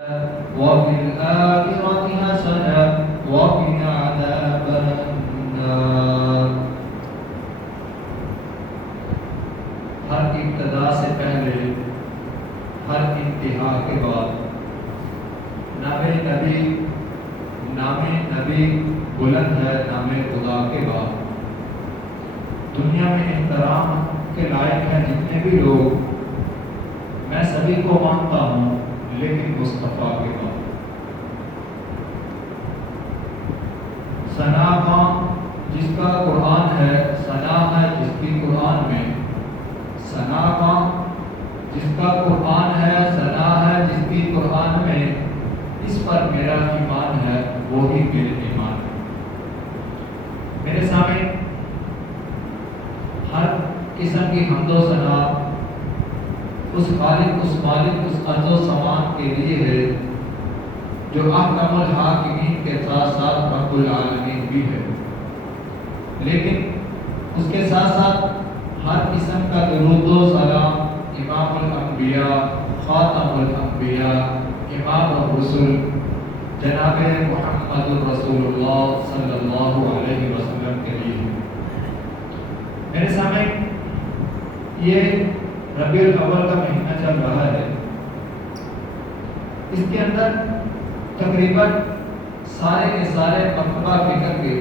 وفي الآخرة حسنة وقنا عذاب النار. ہر ابتدا سے پہلے ہر انتہا کے بعد نام نبی بلند ہے نام خدا کے بعد. دنیا میں احترام کے لائق ہیں جتنے بھی لوگ، میں سبھی کو مانتا ہوں، لیکن مصطفیٰ کے بعد. ثنا جس کا قرآن ہے، ثنا ہے جس کی قرآن میں، ثنا جس کا قرآن ہے، ثنا ہے جس کی قرآن میں، اس پر میرا ایمان ہے، وہی میرے ایمان ہے. میرے سامنے ہر قسم کی حمد و ثنا اس خالق، اس مالک، اس ارض و سمان کے لیے ہے جو احکم الحاکمین کے ساتھ ساتھ رب العالمین بھی ہے. لیکن اس کے ساتھ ساتھ ہر قسم کا درود و سلام امام الانبیاء، خاتم الانبیاء، امام الرسل جناب محمد الرسول اللہ صلی اللہ علیہ وسلم کے لیے. میرے سامنے یہ ربیع الاول کا مہینہ چل رہا ہے. اس کے اندر تقریباً سارے کے سارے مکتبہ فکر کے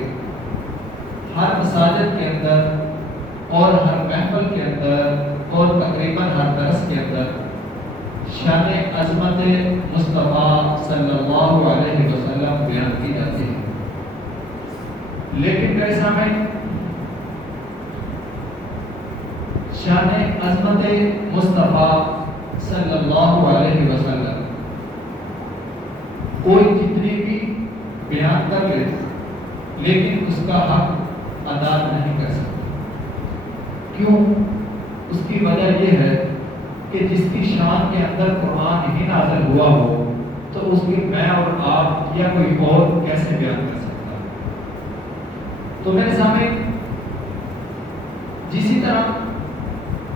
ہر مساجد کے اندر اور ہر محفل کے اندر اور تقریباً ہر درس کے اندر شان عظمت مصطفیٰ صلی اللہ علیہ وسلم بیان کی جاتی ہے. لیکن میرے سامنے شان عظمت مصطفیٰ صلی اللہ علیہ وسلم کوئی جتنی بھی بیان کر لے لیکن اس کا حق ادا نہیں کر سکتا. کیوں؟ اس کی وجہ یہ ہے کہ جس کی شان کے اندر قرآن ہی نازل ہوا ہو تو اس کی میں اور آپ یا کوئی اور کیسے بیان کر سکتا ہے. تو میرے سامنے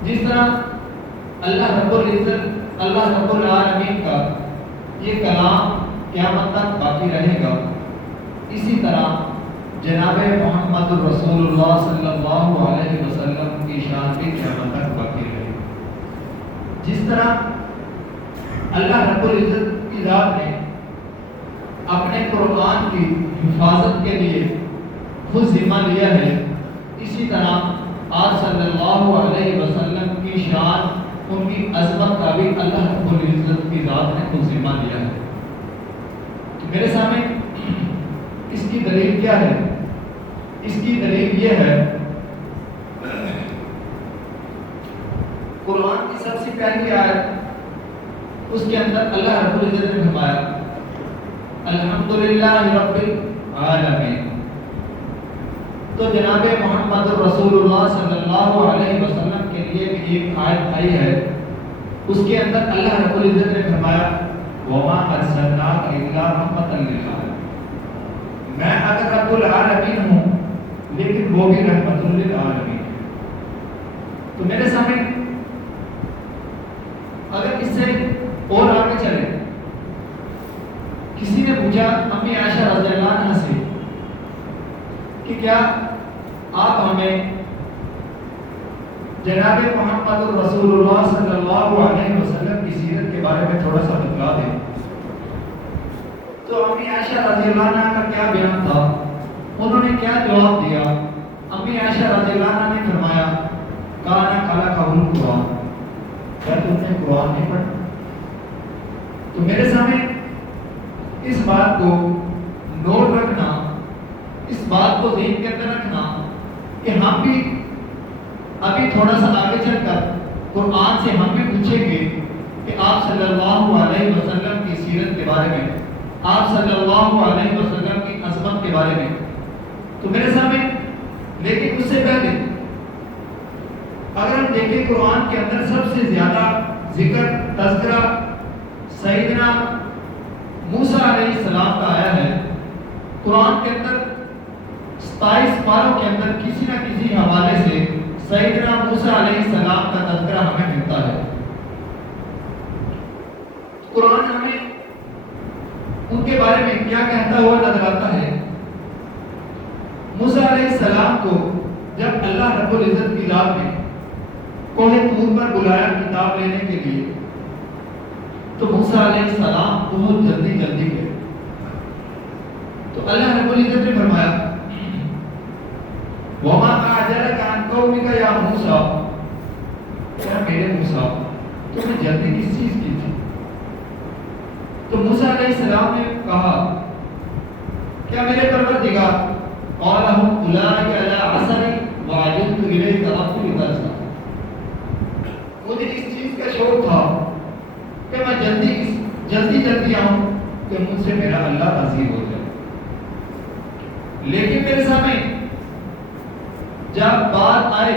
جس طرح اللہ رب العزت، اللہ رب العالمین کا یہ کلام قیامت تک باقی رہے گا، اسی طرح جناب محمد الرسول اللہ صلی اللہ علیہ وسلم کی شان بھی قیامت تک باقی رہے گی. جس طرح اللہ رب العزت کی ذات نے اپنے قرآن کی حفاظت کے لیے خود ذمہ لیا ہے، اسی طرح آج صلی اللہ علیہ وسلم کی شان، ان کی عظمت کا بھی اللہ رب العزت کی ذات نے خود ذمہ لیا ہے. تو میرے سامنے اس کی دلیل کیا ہے؟ اس کی دلیل یہ ہے، قرآن کی سب سے پہلی آیت، اس کے اندر اللہ رب العزت نے فرمایا الحمدللہ رب العالمین. تو جناب محمد رسول اللہ صلی اللہ علیہ وسلم کے لیے بھی ایک آیت آئی ہے، اس کے اندر اللہ رب العزت نے فرمایا وما ارسلناک الا رحمۃ للعالمین. میں اگر رب العالمین ہوں لیکن وہ بھی رحمت للعالمین ہے. تو میرے سامنے اگر اس سے اور آگے چلے، کسی نے پوچھا امی عائشہ رضی اللہ عنہا سے کہ کیا آپ ہمیں جناب محمد رسول اللہ صلی اللہ علیہ وسلم کی سیرت کے بارے میں تھوڑا سا بتلا دیں. تو امی عائشہ رضی اللہ عنہا کا کیا بیان تھا، انہوں نے کیا جواب دیا؟ امی عائشہ رضی اللہ عنہا نے فرمایا کانا کالا قول قرآن، کیا تم نے قرآن نہیں پڑھا؟ تو میرے سامنے اس بات کو نوٹ رکھنا، اس بات کو ذہن کے اندر رکھنا کہ ہم بھی ابھی تھوڑا سا آگے چل کر قرآن سے ہم بھی پوچھیں گے کہ آپ صلی اللہ علیہ وسلم کی سیرت کے بارے میں، آپ صلی اللہ علیہ وسلم کی عظمت کے بارے میں. تو میرے سامنے لیکن اس سے پہلے اگر ہم دیکھیں قرآن کے اندر سب سے زیادہ ذکر، تذکرہ سیدنا موسیٰ علیہ السلام کا آیا ہے. قرآن کے اندر 27 پاروں کے اندر کسی نہ کسی حوالے سے سیدنا موسیٰ علیہ السلام کا تذکرہ ہمیں ملتا ہے. قرآن ہمیں میں کیا کہتا ہوا نظر آتا ہے؟ موسیٰ علیہ السلام کو جب اللہ رب العزت کی ذات نے کوہ طور پر بلایا کتاب لینے کے لیے، تو موسیٰ علیہ السلام بہت جلدی گئے. تو اللہ رب العزت نے فرمایا وَمَا أَعْجَلَكَ عَنْ قَوْمِكَ يَا مُوسَىٰ، کیا میرے موسیٰ تمہیں جلدی کس چیز کی تھی؟ تو موسیٰ علیہ السلام نے کہا کیا میرے پروردگار قَالَ هُمْ أُولَٰئِكَ عَلَىٰ عَصَرِي وَعَجِلْتُ إِلَيْكَ رَبِّ لِتَرْضَىٰ. مجھے اس چیز کا شوق تھا کہ میں جلدی آؤں کہ مجھ سے میرا اللہ راضی ہو جائے. لیکن میرے سامنے جب بات آئے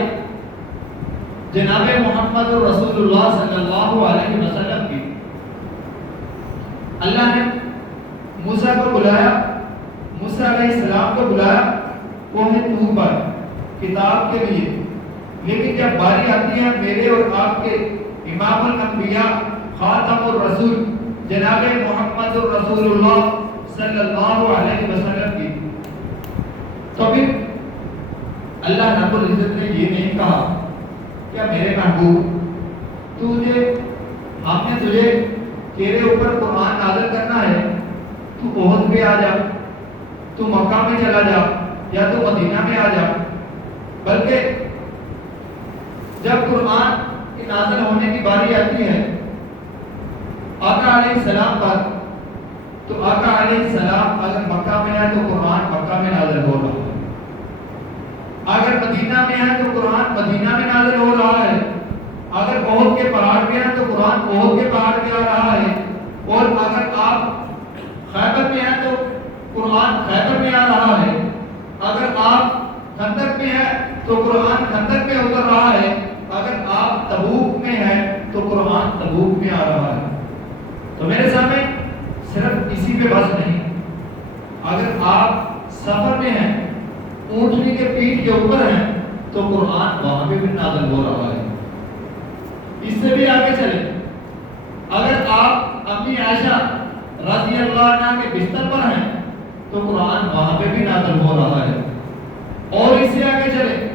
جناب محمد رسول اللہ صلی اللہ علیہ وسلم کی، اللہ نے موسیٰ کو بلایا، موسیٰ علیہ السلام کو بلایا کوہ طور پر کتاب کے لیے. لیکن جب باری آتی ہے میرے اور آپ کے امام الانبیاء خاتم الرسول جناب محمد رسول اللہ صلی اللہ علیہ وسلم کی، تو پھر اللہ رب العزت نے یہ نہیں کہا کیا میرے محبوب ہم نے تجھے تیرے اوپر قرآن نازل کرنا ہے، تو احد پہ آ جا، تو مکہ میں چلا جا یا تو مدینہ میں آ جا. بلکہ جب قرآن کی نازل ہونے کی باری آتی ہے آقا علیہ السلام پر، تو آقا علیہ السلام اگر مکہ میں ہے تو قرآن مکہ میں نازل ہو رہا ہے، اگر مدینہ میں ہے تو قرآن مدینہ میں نازل ہو رہا ہے، اگر احد کے پہاڑ پہ ہے تو قرآن احد کے پہاڑ پہ آ رہا ہے، اور اگر آپ خیبر میں ہیں تو قرآن خیبر میں آ رہا ہے، اگر آپ خندق میں ہیں تو قرآن خندق میں اتر رہا ہے، اگر آپ تبوک میں ہیں تو قرآن تبوک میں آ رہا ہے. تو میرے سامنے صرف اسی پہ بس نہیں، اگر آپ سفر میں ہیں، اونٹنی کے پیٹھ کے اوپر ہیں، تو قرآن وہاں پہ بھی نازل ہو رہا ہے. اس سے بھی آگے چلیں، اگر آپ امی عائشہ رضی اللہ عنہ کے بستر پر ہیں تو قرآن وہاں پہ بھی نازل ہو رہا ہے. اور اس سے آگے چلیں،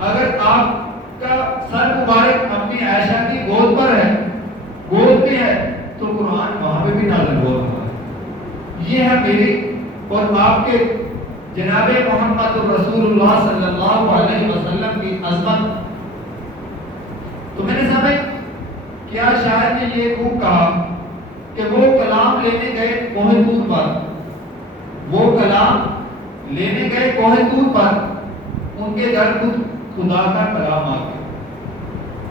اگر آپ کا سر مبارک امی عائشہ کی گود پر ہے، گود میں ہے، تو قرآن وہاں پہ بھی نازل ہو رہا ہے. یہ ہے میری اور آپ کے جناب محمد رسول اللہ صلی اللہ علیہ وسلم کی عظمت. تو میں نے سمجھ کیا شاعر نے یہ خوب کہا کہ وہ کلام لینے گئے کوہ طور پر، وہ کلام لینے گئے کوہ طور پر، ان کے گھر خدا کا کلام آ گیا.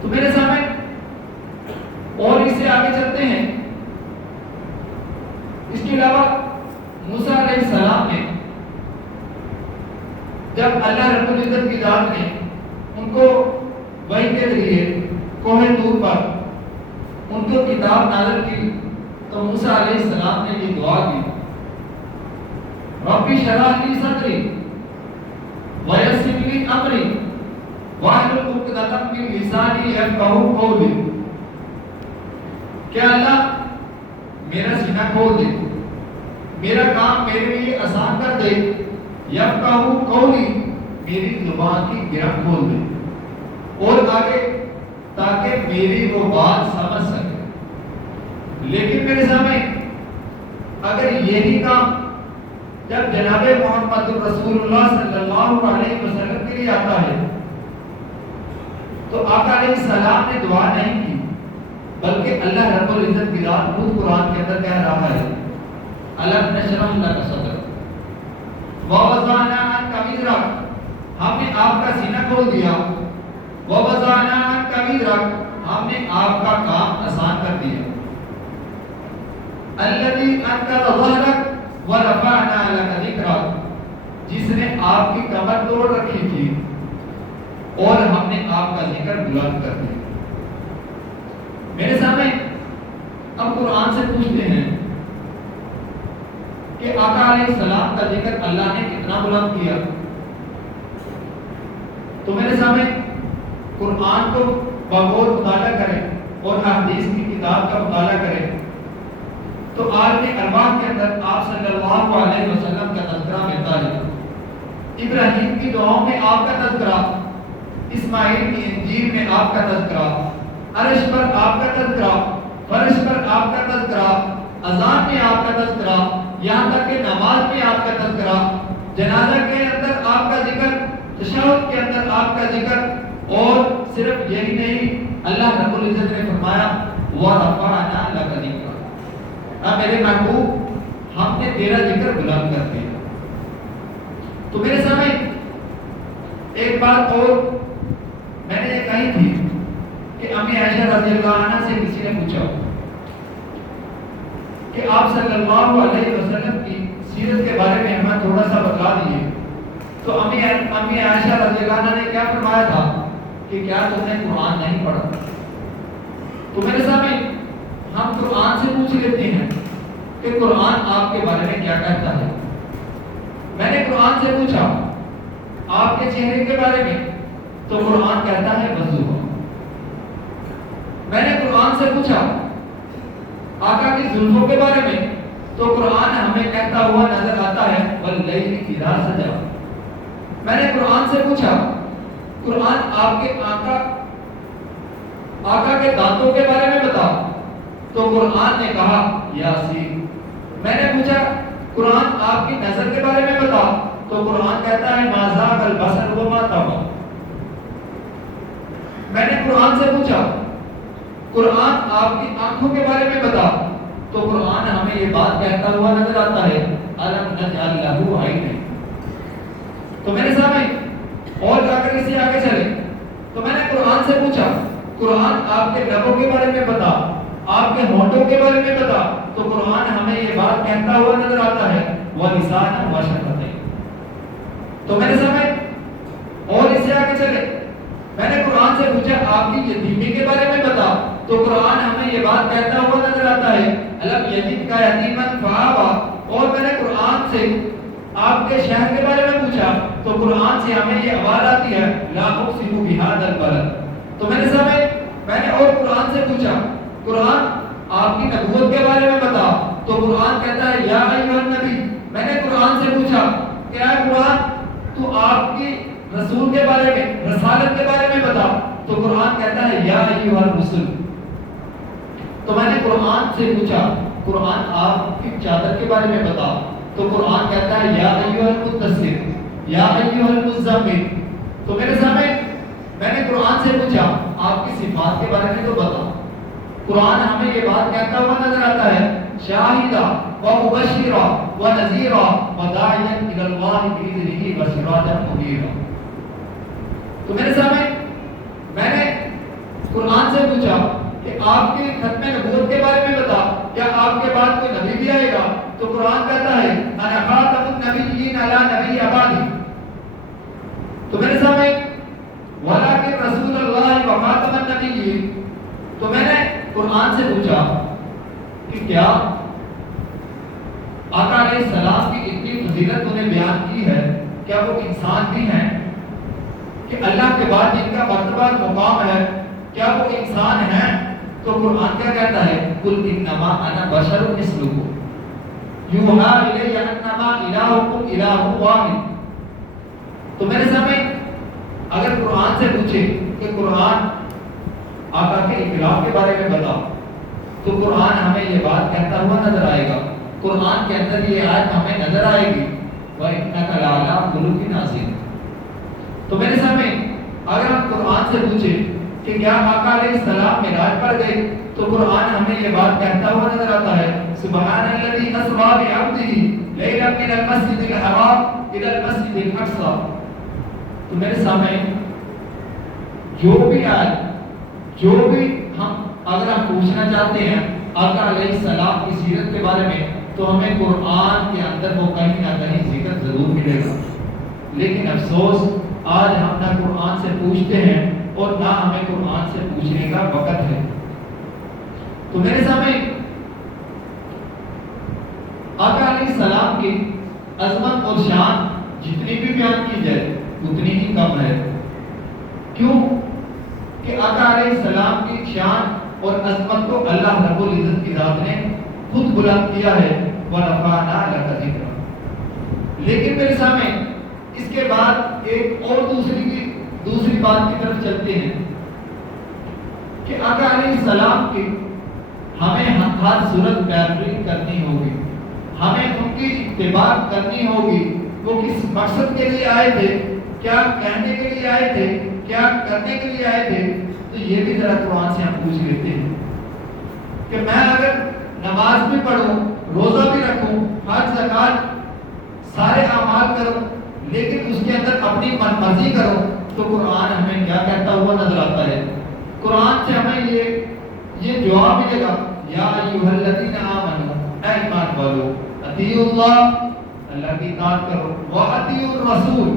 تو میرے سامنے اور اس سے آگے چلتے ہیں. اس کے علاوہ موسیٰ علیہ السلام نے جب اللہ رب العزت کی ذات نے ان کو وحی کے ذریعے کوہ طور پر ان کو کتاب نازل کی، تو موسیٰ علیہ السلام نے یہ دعا کی رب اشرح لی صدری ویسر لی امری واحلل عقدۃ من لسانی یفقہوا قولی. کہ اللہ میرا سینہ کھول دے، میرا کام میرے لیے آسان کر دے، یفقہوا قولی میری زبان کی گرہ کھول دے، اور آگے تاکہ میری وہ بات سمجھ سکے. لیکن میرے سامنے اگر یہی کام جب جناب محمد رسول اللہ صلی اللہ علیہ وسلم کے لیے آتا ہے تو آقا علیہ السلام نے دعا نہیں کی، بلکہ اللہ رب العزت کی ذات خود قرآن کے اندر کہہ رہا ہے الم نشرح لک صدرک ووضعنا عنک وزرک، ہم نے آپ کا سینہ کھول دیا، ووضعنا عنک وزرک، ہم نے آپ کا کام آسان کر دیا، الذی انقض ظہرک ورفعنا لک ذکرک، جس نے آپ کی کمر توڑ رکھی تھی اور ہم نے آپ کا ذکر بلند کر دیا. میرے سامنے اب قرآن سے پوچھتے ہیں کہ آقا علیہ السلام کا ذکر اللہ نے کتنا بلند کیا. تو میرے سامنے قرآن کو بغور مطالعہ کریں اور حدیث کی کتاب کا مطالعہ کریں تو عالم ارواح کے اندر آپ صلی اللہ علیہ وسلم کا تذکرہ ملتا ہے، ابراہیم کی دعاؤں میں آپ کا تذکرہ، اسماعیل کی انجیل میں آپ کا تذکرہ، عرش پر آپ کا تذکرہ، فرش پر آپ کا تذکرہ، اذان میں آپ کا تذکرہ، یہاں تک کہ نماز میں آپ کا تذکرہ، جنازہ کے اندر آپ کا ذکر، تشہد کے اندر آپ کا ذکر، اور صرف یہی نہیں، اللہ رب العزت نے فرمایا وَرَفَعْنَا لَكَ ذِكْرَكَ، اے میرے محبوب ہم نے تیرا ذکر بلند کر دیا۔ تو میرے سامنے ایک بات اور میں نے یہ کہی تھی کہ امی عائشہ رضی اللہ عنہ سے کسی نے پوچھا کہ آپ صلی اللہ علیہ وسلم کی سیرت کے بارے میں ہمیں تھوڑا سا بتلا دیے، تو امی عائشہ رضی اللہ عنہ نے کیا فرمایا تھا کہ کیا تم نے قرآن نہیں پڑھا؟ تو میرے سامنے ہم قرآن سے پوچھ لیتے ہیں کہ قرآن آپ کے بارے میں کیا کہتا ہے۔ میں نے قرآن سے پوچھا آپ کے چہرے کے بارے میں، تو قرآن کہتا ہے وضو ہو۔ میں نے قرآن سے پوچھا آقا کی زلفوں کے بارے میں، تو قرآن ہمیں کہتا ہوا نظر آتا ہے واللیل اذا سجا۔ میں نے قرآن سے پوچھا قرآن آپ کے آقا کے دانتوں کے بارے میں بتا، تو قرآن نے کہا یاسین۔ میں نے پوچھا قرآن آپ کی نظر کے بارے میں بتا، تو قرآن کہتا ہے ما زاغ البصر وما طغى۔ میں نے قرآن سے پوچھا قرآن آپ کی آنکھوں کے بارے میں بتا، تو قرآن ہمیں یہ بات کہتا ہوا نظر آتا ہے الم نجعل لہ عینین۔ تو میرے سامنے اور جا کر اسے آگے چلے تو میں نے قرآن سے پوچھا قرآن آپ کے لبوں کے بارے میں بتا، آپ کے ہونٹوں کے بارے میں بتا، تو قرآن ہمیں یہ بات کہتا ہوا نظر آتا ہے وَلِسَانًا وَشَفَتَيْنِ۔ تو میرے سامنے اور اسے آگے چلے میں نے قرآن سے پوچھا آپ کی یتیمی کے بارے میں بتا، تو قرآن ہمیں یہ بات کہتا ہوا نظر آتا ہے الم یجدک یتیما فآویٰ۔ اور میں نے قرآن سے آپ کے شہر کے بارے میں پوچھا، تو قرآن سے ہمیں یہ آواز آتی ہے لا اقسم بہذا البلد۔ تو میرے سامنے میں نے اور قرآن سے پوچھا قرآن آپ کی نبوت کے بارے میں بتا، تو قرآن کہتا ہے یا ایھا النبی۔ میں نے قرآن سے پوچھا کہ اے قرآن تو آپ کی رسول کے بارے میں، رسالت کے بارے میں بتا، تو قرآن کہتا ہے یا ایھا الرسل۔ تو میں نے قرآن سے پوچھا قرآن آپ کی چادر کے بارے میں بتا، تو قرآن کہتا ہے یا ایھا المدثر یا ایھا المزمل۔ تو میرے سامنے میں نے قرآن سے پوچھا آپ کی صفات کے بارے میں تو بتا، قرآن ہمیں یہ بات کہتا ہوا نظر آتا ہے شاہدہ ومبشرہ ونذیرہ وداعیا الی اللہ بإذنہ وسراجا منیرا۔ تو میرے سامنے میں نے قرآن سے پوچھا کہ آپ کی ختم نبوت کے بارے میں بتا، کیا آپ کے بعد کوئی نبی بھی آئے گا، تو قرآن کہتا ہے انا خاتم النبیین لا نبی بعدی۔ تو میرے سامنے ولکن رسول اللہ و خاتم النبیین۔ تو میں نے قرآن سے پوچھا کہ کیا آقا علیہ السلام کی اتنی فضیلت انہیں بیان کی ہے، کیا وہ انسان بھی ہیں کہ اللہ کے بعد جن کا مرتبہ مقام ہے کیا وہ انسان ہیں؟ تو قرآن کیا کہتا ہے قل انما انا بشر مثلکم یوحی الی انما الہکم الہ واحد۔ تو میرے سامنے اگر قرآن سے پوچھے کہ قرآن آقا کے انقلاب کے بارے میں بتا، تو قرآن ہمیں یہ بات کہتا ہوا نظر آئے گا، قرآن کے اندر یہ آیت ہمیں نظر آئے گی وَإِنَّكَ لَعَلَىٰ خُلُقٍ عَظِيمٍ۔ تو میرے سامنے اگر ہم قرآن سے پوچھیں کہ کیا آقا علیہ السلام معراج پر گئے، تو قرآن ہمیں یہ بات کہتا ہوا نظر آتا ہے سبحان الذی اسریٰ بعبدہ لیلا من المسجد الحرام الی المسجد الاقصی۔ تو میرے سامنے جو بھی ہم اگر ہم پوچھنا چاہتے ہیں آقا علیہ السلام کی سیرت کے بارے میں، تو ہمیں قرآن کے اندر وہ کہیں نہ کہیں ذکر ضرور ملے گا، لیکن افسوس آج ہم نہ قرآن سے پوچھتے ہیں اور نہ ہمیں قرآن سے پوچھنے کا وقت ہے۔ تو میرے سامنے آقا علیہ السلام کی عظمت اور شان جتنی بھی بیان کی جائے اتنی ہی کم ہے۔ کیوں کہ آقا علیہ السلام کی شان اور عظمت کو اللہ رب العزت کی ذات نے خود بلند کیا ہے وَرَفَعْنَا لَكَ ذِكْرَكَ. لیکن میرے سامنے اس کے بعد ایک اور دوسری بات کی طرف چلتے ہیں کہ آقا علیہ السلام کی ہمیں ہر صورت پیروی کرنی ہوگی، ہمیں ان کی اتباع کرنی ہوگی. وہ کس مقصد کے لیے آئے تھے، کیا کہنے کے لیے آئے تھے، کیا کرنے کے لیے آئے تھے. تو یہ بھی ذرا قرآن سے ہم پوچھ لیتے ہیں کہ میں اگر نماز بھی پڑھوں، روزہ بھی رکھوں، حج زکات سارے اعمال کروں، لیکن اس کے اندر اپنی من مرضی کروں، تو قرآن ہمیں کیا کہتا ہوا نظر آتا ہے. قرآن سے ہمیں یہ جواب ملے گا، یا ایھا الذین آمنوا، اے ایمان والو، اطیعوا اللہ، اللہ کی اطاعت کرو، واطیعوا الرسول،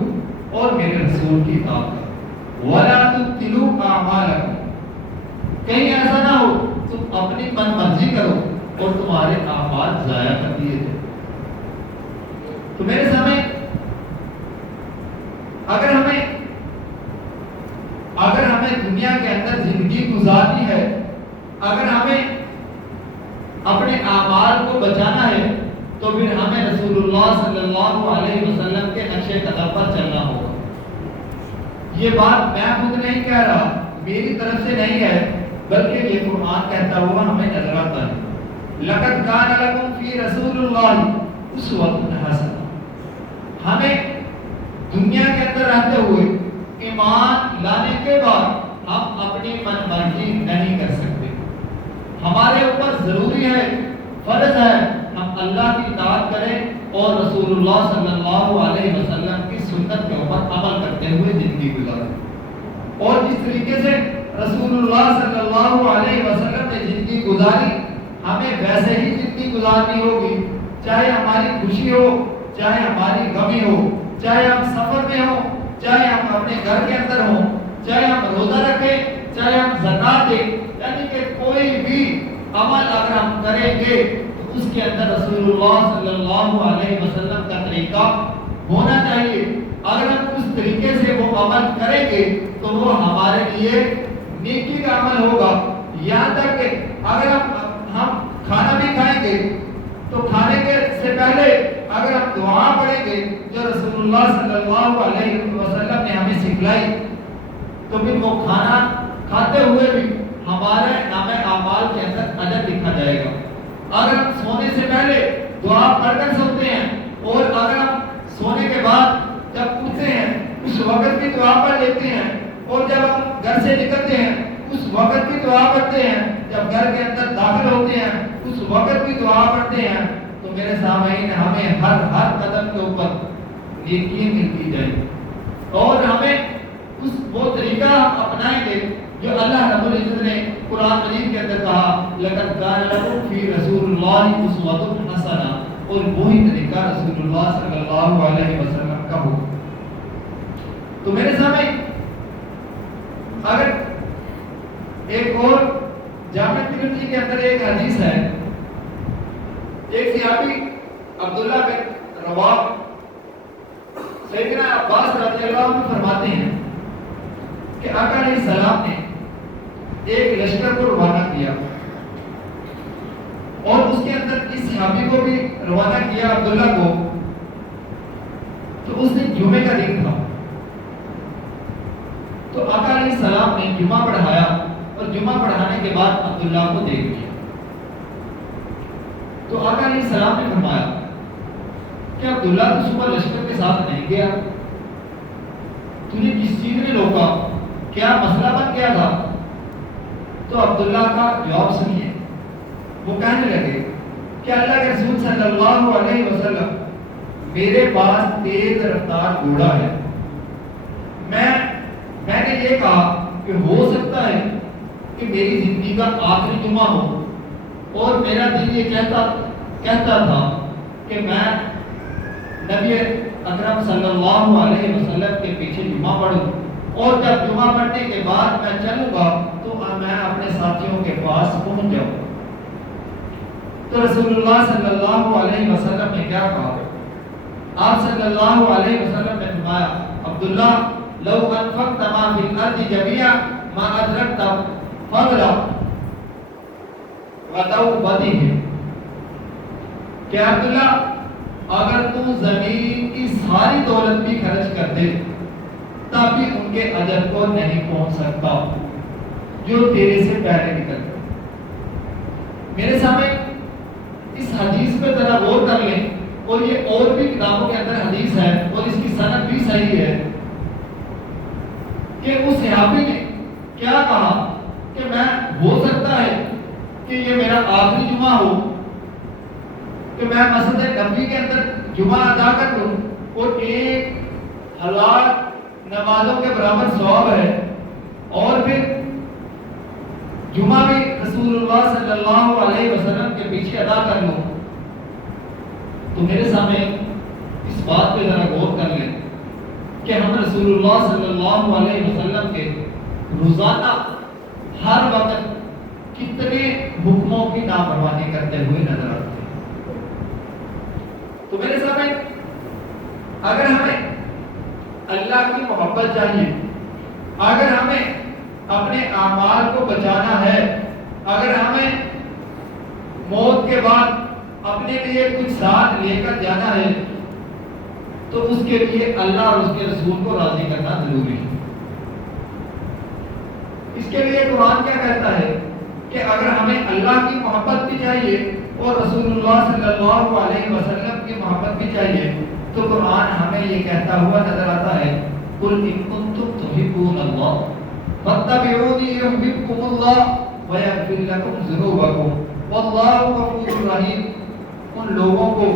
اور میرے رسول کی اطاعت کرو، ولا تبطلوا اعمالکم، کہیں ایسا نہ ہو تم اپنی من مرضی کرو اور تمہارے اعمال ضائع کر دیے جائیں. تو میرے سامنے اگر ہمیں دنیا کے اندر زندگی گزارنی ہے، اگر ہمیں اپنے اعمال کو بچانا ہے، تو پھر ہمیں رسول اللہ صلی اللہ علیہ وسلم کے نقش قدم پر چلنا ہوگا. یہ بات میں خود نہیں کہہ رہا، میری طرف سے نہیں ہے، بلکہ یہ قرآن کہتا ہوا ہمیں نظر آتا ہے. لَقَدْ كَانَ لَكُمْ فِي رَسُولِ اللَّهِ أُسْوَةٌ حَسَنَةٌ. ہمیں دنیا کے اندر رہتے ہوئے ایمان لانے کے بعد ہم اپنی من مرضی نہیں کر سکتے. ہمارے اوپر ضروری ہے، فرض ہے، ہم اللہ کی اطاعت کریں اور رسول اللہ صلی اللہ علیہ وسلم کی سنت کے اوپر عمل کرتے ہوئے زندگی گزاریں. اور جس طریقے سے رسول اللہ صلی اللہ علیہ وسلم نے زندگی گزاری، ہمیں ویسے ہی زندگی گزارنی ہوگی. چاہے ہماری خوشی ہو، چاہے ہماری غمی ہو، چاہے ہم سفر میں ہوں، چاہے ہم اپنے گھر کے اندر ہوں، چاہے ہم روزہ رکھیں، چاہے ہم زکات دیں. یعنی کہ کوئی بھی عمل اگر ہم کریں گے تو اس کے اندر رسول اللہ صلی اللہ علیہ وسلم کا طریقہ ہونا چاہیے. اگر ہم اس طریقے سے وہ عمل کریں گے تو وہ ہمارے لیے نیکی کا عمل ہوگا. یہاں تک کہ اگر ہم کھانا بھی کھائیں گے تو کھانے کے سے پہلے اگر ہم دعا پڑھیں گے جو رسول اللہ صلی اللہ علیہ وسلم نے ہمیں سکھلائی، تو پھر وہ کھانا کھاتے ہوئے بھی ہمارے نامہ اعمال کے اندر اجر لکھا جائے گا. اگر ہم سونے سے پہلے دعا پڑھ کر سوتے ہیں اور اگر ہم سونے کے بعد جب اٹھتے ہیں اس وقت بھی دعا پڑھ لیتے ہیں، اور جب ہم گھر سے نکلتے ہیں اس وقت بھی دعا پڑھتے ہیں، جب گھر کے اندر داخل ہوتے ہیں اس وقت بھی دعا پڑھتے ہیں، تو میرے سامعین ہمیں ہر قدم کے اوپر نیکی ملتی جائے. اور ہمیں وہ طریقہ اپنائیں گے جو اللہ رب العزت نے قرآن مجید کے اندر کہا لَقَدْ كَانَ لَكُمْ فِي رَسُولِ اللَّهِ أُسْوَةٌ حَسَنَةٌ، اور وہی طریقہ رسول اللہ صلی اللہ علیہ وسلم کا ہو. تو میرے سامنے اگر ایک اور جامع ترمذی کے اندر ایک حدیث ہے، ایک صحابی عبداللہ بن رواح سیدنا عباس رضی اللہ عنہ فرماتے ہیں کہ آقا علیہ السلام نے ایک لشکر کو روانہ کیا اور اس کے اندر اس صحابی کو بھی روانہ کیا، عبداللہ کو. تو اس نے جمعے کا دن تھا، تو آقا علیہ السلام نے جمعہ پڑھایا اور جمعہ پڑھانے کے بعد عبداللہ کو دیکھ لیا. تو آقا علیہ السلام نے فرمایا کہ عبداللہ تو صبح لشکر کے ساتھ نہیں گیا، تجھے کس چیز نے روکا، کیا مسئلہ بن گیا تھا؟ تو عبداللہ کا جواب سنیے. وہ کہنے لگے کہ اللہ کے رسول صلی اللہ علیہ وسلم میرے پاس تیز رفتار گھوڑا ہے، میں نے یہ کہا کہ ہو سکتا ہے کہ میری زندگی کا آخری جمعہ ہو، اور میرا دل یہ کہتا تھا کہ میں نبی اکرم صلی اللہ علیہ وسلم کے پیچھے جمعہ پڑھوں، اور جب جمعہ پڑھنے کے بعد میں چلوں گا تو میں اپنے ساتھیوں کے پاس پہنچ جاؤں. تو رسول اللہ صلی اللہ علیہ وسلم نے کیا کہا؟ آپ صلی اللہ علیہ وسلم نے فرمایا عبداللہ لو انفقت ما فی الارض جميعا ما ادرکت فضلا وتوبته. کہ عبداللہ اگر تو زمین کی ساری دولت بھی خرچ کر دے تب بھی ان کے اجر کو نہیں پہنچ سکتا جو تیرے سے پہلے نکل گئے۔ میرے سامنے اس حدیث پہ ذرا غور کر لیں، اور یہ اور بھی کتابوں کے اندر حدیث ہے اور اس کی سند بھی صحیح ہے کہ اس صحابی نے کیا کہا کہ میں ہو سکتا ہے کہ یہ میرا آخری جمعہ ہو کہ میں مسجد نبوی کے اندر جمعہ ادا کر لوں اور 1000 نمازوں کے برابر ثواب ہے، اور پھر جمعہ بھی رسول اللہ صلی اللہ علیہ وسلم کے پیچھے ادا کر لوں۔ تو میرے سامنے اس بات پہ ذرا غور کر لیں کہ ہم رسول اللہ صلی اللہ علیہ وسلم کے روزانہ ہر وقت کتنے حکموں کی نافرمانی کرتے ہوئے نظر آتے ہیں۔ تو میرے سامنے اگر ہمیں اللہ کی محبت چاہیے، اگر ہمیں اپنے اعمال کو بچانا ہے، اگر ہمیں موت کے بعد اپنے لیے کچھ ساتھ لے کر جانا ہے، تو اس کے لیے اللہ اور اس کے رسول کو راضی کرنا ضروری ہے۔ اس کے لیے قرآن کیا کہتا ہے کہ اگر ہمیں اللہ کی محبت بھی چاہیے اور رسول اللہ صلی اللہ علیہ وسلم کی محبت بھی چاہیے، تو قرآن ہمیں یہ کہتا ہوا نظر آتا ہے قُلْ إِن كُنتُمْ تُحِبُّونَ اللَّهَ فَاتَّبِعُونِي يُحْبِبْكُمُ اللَّهُ وَيَغْفِرْ لَكُمْ ذُنُوبَكُمْ وَاللَّهُ غَفُورٌ رَحِيمٌ۔ ان لوگوں کو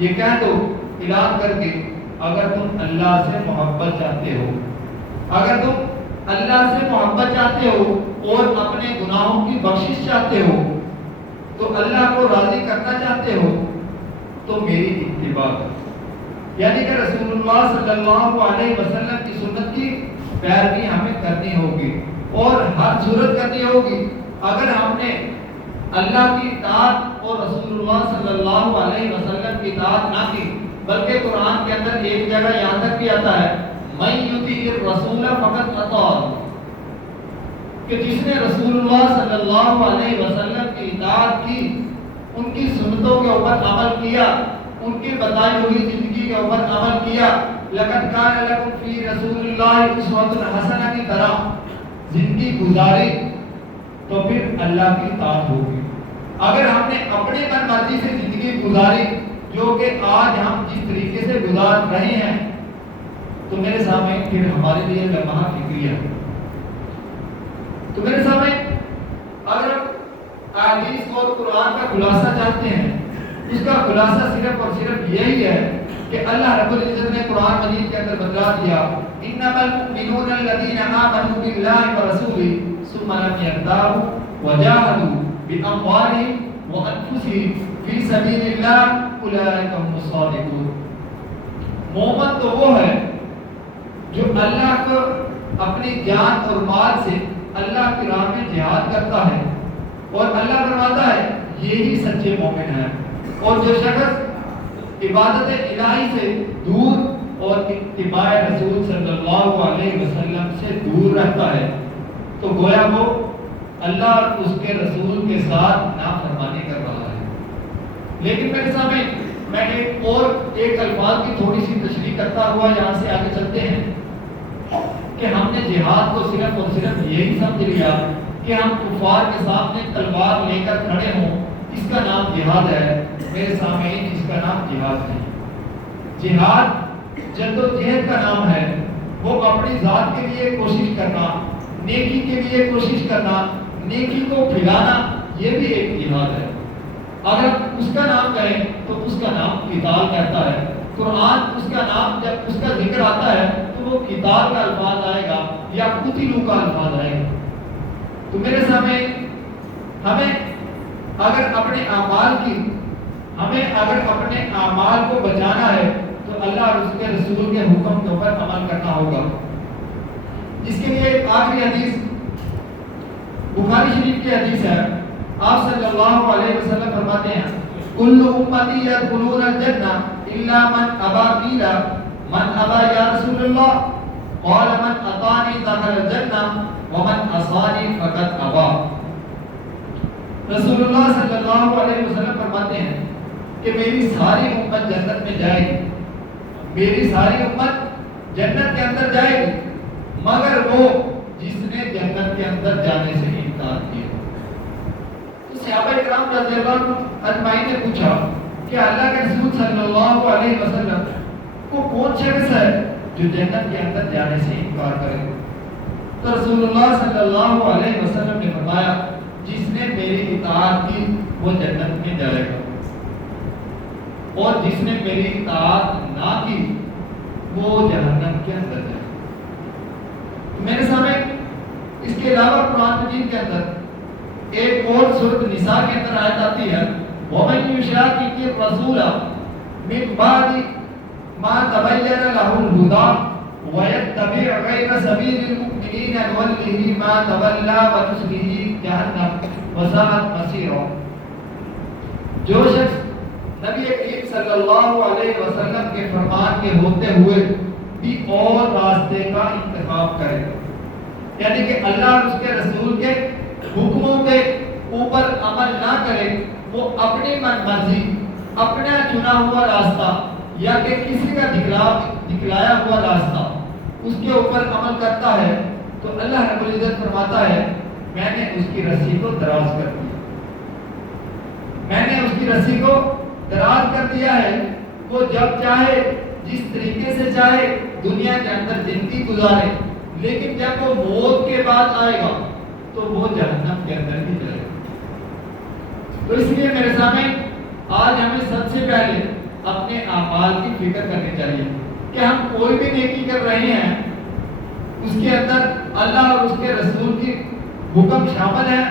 یہ کہہ دو اعلان کر کے، اگر تم اللہ سے محبت چاہتے ہو، اگر تم اللہ سے محبت چاہتے ہو اور اپنے گناہوں کی بخشش چاہتے ہو، تو اللہ کو راضی کرنا چاہتے ہو، تو میری اتباع کرو، یعنی کہ رسول اللہ صلی اللہ علیہ وسلم کی سنت کی پیروی ہمیں کرنی ہوگی اور ہر صورت کرنی ہوگی۔ اگر ہم نے اللہ کی اطاعت اور رسول اللہ صلی اللہ علیہ وسلم کی اطاعت نہ کی، بلکہ قرآن کے اندر ایک جگہ یہاں تک بھی آتا ہے مَن یُطِعِ الرَّسُولَ فَقَدْ أَطَاعَ، کہ جس نے رسول اللہ صلی اللہ علیہ وسلم کی اطاعت کی، ان کی سنتوں کے اوپر عمل کیا، ان کی بتائی ہوئی زندگی کے اوپر عمل کیا، لَقَدْ كَانَ لَكُمْ فِي رَسُولِ اللَّهِ أُسْوَةٌ حَسَنَةٌ کی طرح زندگی گزاری، تو پھر اللہ کی اطاعت ہوگی۔ اگر ہم نے اپنے من مرضی سے زندگی گزاری، جو کہ آج ہم جس طریقے سے گزار رہے ہیں، تو میرے سامنے پھر ہمارے لیے لمحہ فکری ہے۔ تو میرے سامنے اگر ہم احادیث اور قرآن کا خلاصہ چاہتے ہیں، اس کا خلاصہ صرف اور صرف یہی ہے کہ اللہ رب العزت نے قرآن مجید کے اندر بتلا دیا انما المؤمنون الذين آمنوا بالله ورسوله ثم لم يرتابوا وجاهدوا بأموالهم وأنفسهم في سبيل الله أولئك هم الصادقون۔ مومن تو وہ ہے جو اللہ کو اپنی جان اور مال سے اللہ کی راہ میں جہاد کرتا ہے، اور اللہ فرماتا ہے یہی سچے مومن ہیں۔ اور جو شخص عبادت الہی سے دور اور اتباع رسول صلی اللہ علیہ وسلم سے دور رہتا ہے، تو گویا وہ اللہ اور اس کے رسول کے ساتھ نافرمانی کر رہا ہے۔ لیکن میرے سامنے میں ایک الفاظ کی تھوڑی سی تشریح کرتا ہوا یہاں سے آگے چلتے ہیں کہ ہم نے جہاد کو صرف اور صرف یہی سمجھ لیا کہ ہم کفار کے سامنے تلوار لے کر کھڑے ہوں، اس کا نام جہاد ہے۔ میرے سامنے اس کا نام جہاد ہے۔ جہاد جد و جہد کا نام ہے، وہ اپنی ذات کے لیے کوشش کرنا، نیکی کے لیے کوشش کرنا، نیکی کو پھیلانا، یہ بھی ایک جہاد ہے۔ اگر اس کا نام کہیں تو اس کا نام قتال کہتا ہے۔ قرآن اس کا نام جب اس کا ذکر آتا ہے تو وہ قتال کا الفاظ آئے گا یا قتلوا کا الفاظ آئے گا۔ تو میرے سامنے ہمیں اگر اپنے اعمال کو بچانا ہے تو اللہ اور اس کے رسول کے حکم کے اوپر عمل کرنا ہوگا۔ اس کے لیے ایک آخری حدیث بخاری شریف کی حدیث ہے۔ آپ صلی اللہ علیہ وسلم فرماتے ہیں کل امتی یدخلون الجنہ الا من ابا، قیل من ابا یا رسول اللہ؟ قال من اطاعنی دخل الجنہ ومن عصانی فقد ابا۔ رسول اللہ صلی اللہ علیہ وسلم فرماتے ہیں کہ میری ساری امت جنت میں جائے گی، میری ساری امت جنت کے اندر جائے گی، مگر وہ جس نے جنت کے اندر جانے سے انکار کیا۔ تو صحابہ کرام رضی اللہ عنہ اجمعین نے پوچھا کہ اللہ کے رسول صلی اللہ علیہ وسلم کو کون شخص ہے جو جنت کے اندر جانے سے انکار کرے؟ تو رسول اللہ صلی اللہ علیہ وسلم نے فرمایا جس نے میری اطاعت کی وہ جنت میں جائے گا، اور جس نے میری اطاعت نہ کی وہ جہنم کے اندر جائے گا۔ میرے سامنے اس کے علاوہ قرآن مجید کے اندر ایک اور سورۃ نساء کے اندر آیت آتی ہے وَمَن يُشَاقِقِ الرَّسُولَ مِن بَعْدِ مَا تَبَيَّنَ لَهُ الْهُدَىٰ وَيَتَّبِعْ غَيْرَ سَبِيلِ الْمُؤْمِنِينَ نُوَلِّهِ مَا تَوَلَّىٰ وَنُصْلِهِ جَهَنَّمَ وَسَاءَتْ مَصِيرًا۔ جو شخص نبی کریم صلی اللہ علیہ وسلم کے فرمان کے ہوتے ہوئے بھی اور راستے کا انتخاب کرے، یعنی کہ اللہ اور اس کے رسول کے حکموں کے اوپر عمل نہ کرے، وہ اپنی من مرضی، اپنا چنا ہوا راستہ یا کہ کسی کا دکھلایا ہوا راستہ اس کے اوپر عمل کرتا ہے، تو اللہ رب العزت فرماتا ہے میں نے اس کی رسی کو دراز کر دیا، میں نے اس کی رسی کو دراز کر دیا ہے۔ وہ جب چاہے جس طریقے سے چاہے دنیا کے اندر زندگی گزارے، لیکن جب وہ موت کے بعد آئے گا تو وہ جہنم کے اندر ہی جائے گا۔ تو اس لیے میرے سامنے آج ہمیں سب سے پہلے اپنے اعمال کی فکر کرنی چاہیے کہ ہم کوئی بھی نیکی کر رہے ہیں اس کے اندر اللہ اور اس کے رسول کی حکم شامل ہے،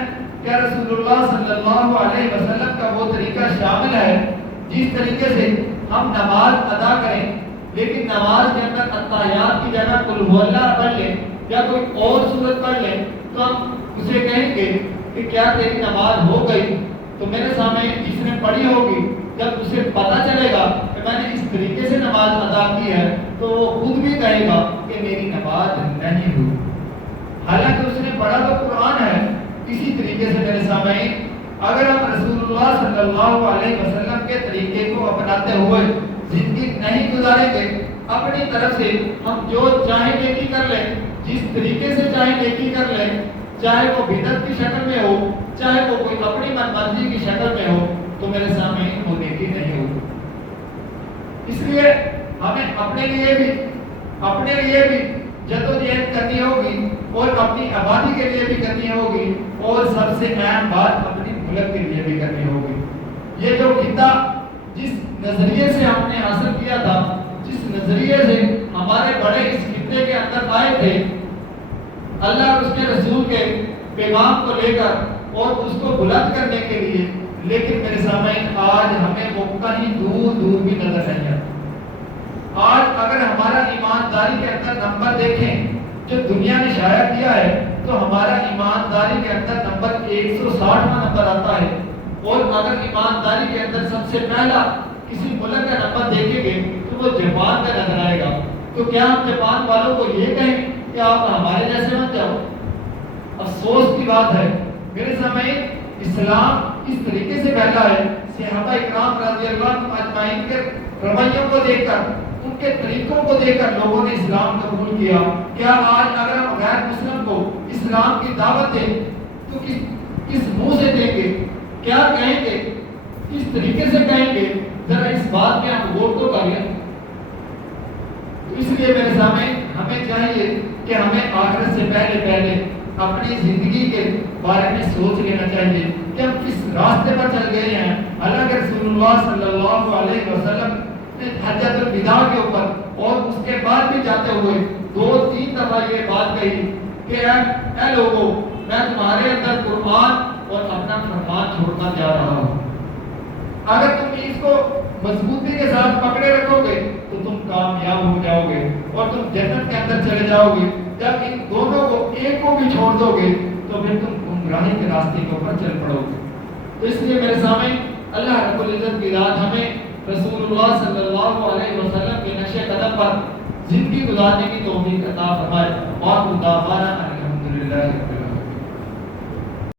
کیا رسول اللہ صلی اللہ علیہ وسلم کا وہ طریقہ شامل ہے جس طریقے سے ہم نماز ادا کریں، لیکن نماز کے اندر اتحیات کی جگہ قل هو اللہ پڑھ لیں یا کوئی اور سورت پڑھ لیں تو ہم اسے کہیں گے کہ کیا تیری نماز ہو گئی؟ تو میرے سامنے جس نے پڑھی ہوگی جب اسے پتہ چلے گا کہ میں نے اس طریقے سے نماز ادا کی ہے تو وہ خود بھی کہے گا کہ میری نماز نہیں ہوئی، حالانکہ اس نے پڑھا تو قرآن ہے۔ اسی طریقے سے میرے سامنے اگر ہم رسول اللہ صلی اللہ علیہ وسلم کے طریقے کو اپناتے ہوئے زندگی نہیں گزاریں گے، اپنی طرف سے ہم جو چاہیں نیکی کر لیں، جس طریقے سے چاہیں نیکی کر لیں، چاہے وہ بدعت کی شکل میں ہو، چاہے وہ کوئی اپنی من مرضی کی شکل میں ہو، تو میرے سامنے وہ نیکی نہیں ہوگی۔ اس لیے ہمیں اپنے لیے بھی جدوجہد کرنی ہوگی اور اپنی آبادی کے لیے بھی کرنی ہوگی، اور سب سے اہم بات اپنی ملک کے لیے بھی کرنی ہوگی۔ یہ جو خطہ جس نظریے سے ہم نے حاصل کیا تھا، جس نظریے سے ہمارے بڑے اس خطے کے اندر آئے تھے، اللہ اور اس کے رسول کے پیغام کو لے کر اور اس کو بلند کرنے کے لیے، لیکن میرے سامعین آج ہمیں وہ کہیں دور دور بھی نظر نہیں آتا۔ آج اگر ہمارا ایمانداری کے اندر نمبر دیکھیں جو دنیا نے شائع کیا ہے تو ہمارا ایمانداری کے اندر نمبر 160واں نمبر آتا ہے، اور اگر ایمانداری کے اندر سب سے پہلا کسی ملک کا نمبر دیکھیں گے تو وہ جاپان کا نظر آئے گا۔ تو کیا ہم جاپان والوں کو یہ کہیں کہ آپ ہمارے جیسے مت جاؤ؟ افسوس کی بات ہے میرے سامنے اسلام اس طریقے سے پھیلا ہے، صحابہ اکرام رضی اللہ عنہم اجمعین کے رویوں کو دیکھ کر، ان کے طریقوں کو دیکھ کر لوگوں نے اسلام قبول کیا۔ کیا آج اگر ہم غیر مسلم کو اسلام کی دعوت دیں تو کس منہ سے دیں گے؟ کیا کہیں گے؟ کس طریقے سے کہیں گے؟ ذرا اس بات میں ہم غور تو کر لیں۔ تو اس لیے میرے سامنے ہمیں چاہیے کہ ہمیں آخرت سے پہلے اپنی زندگی کے بارے میں سوچ لینا چاہیے کہ ہم کس راستے پر چل گئے ہیں۔ حالانکہ رسول اللہ صلی اللہ علیہ وسلم نے حجۃ الوداع کے اوپر اور اس کے بعد بھی جاتے ہوئے 2-3 دفعہ یہ بات کہی کہ اے لوگوں، میں تمہارے اندر قرآن اور اپنا فرمان چھوڑنا جا رہا ہوں، اگر تم اس کو مضبوطی کے ساتھ پکڑے رکھو گے تو تم کامیاب ہو جاؤ گے اور تم جنت کے اندر چلے جاؤ گے۔ جب ان دونوں کو ایک کو بھی چھوڑ دو گے تو پھر تم گمراہی کے راستے کے اوپر چل پڑو گے۔ تو اس لیے میرے سامنے اللہ رب العزت کی ذات ہمیں رسول اللہ صلی اللہ علیہ وسلم کے نقش قدم پر زندگی گزارنے کی توفیق عطا فرمائے۔ اور الحمدللہ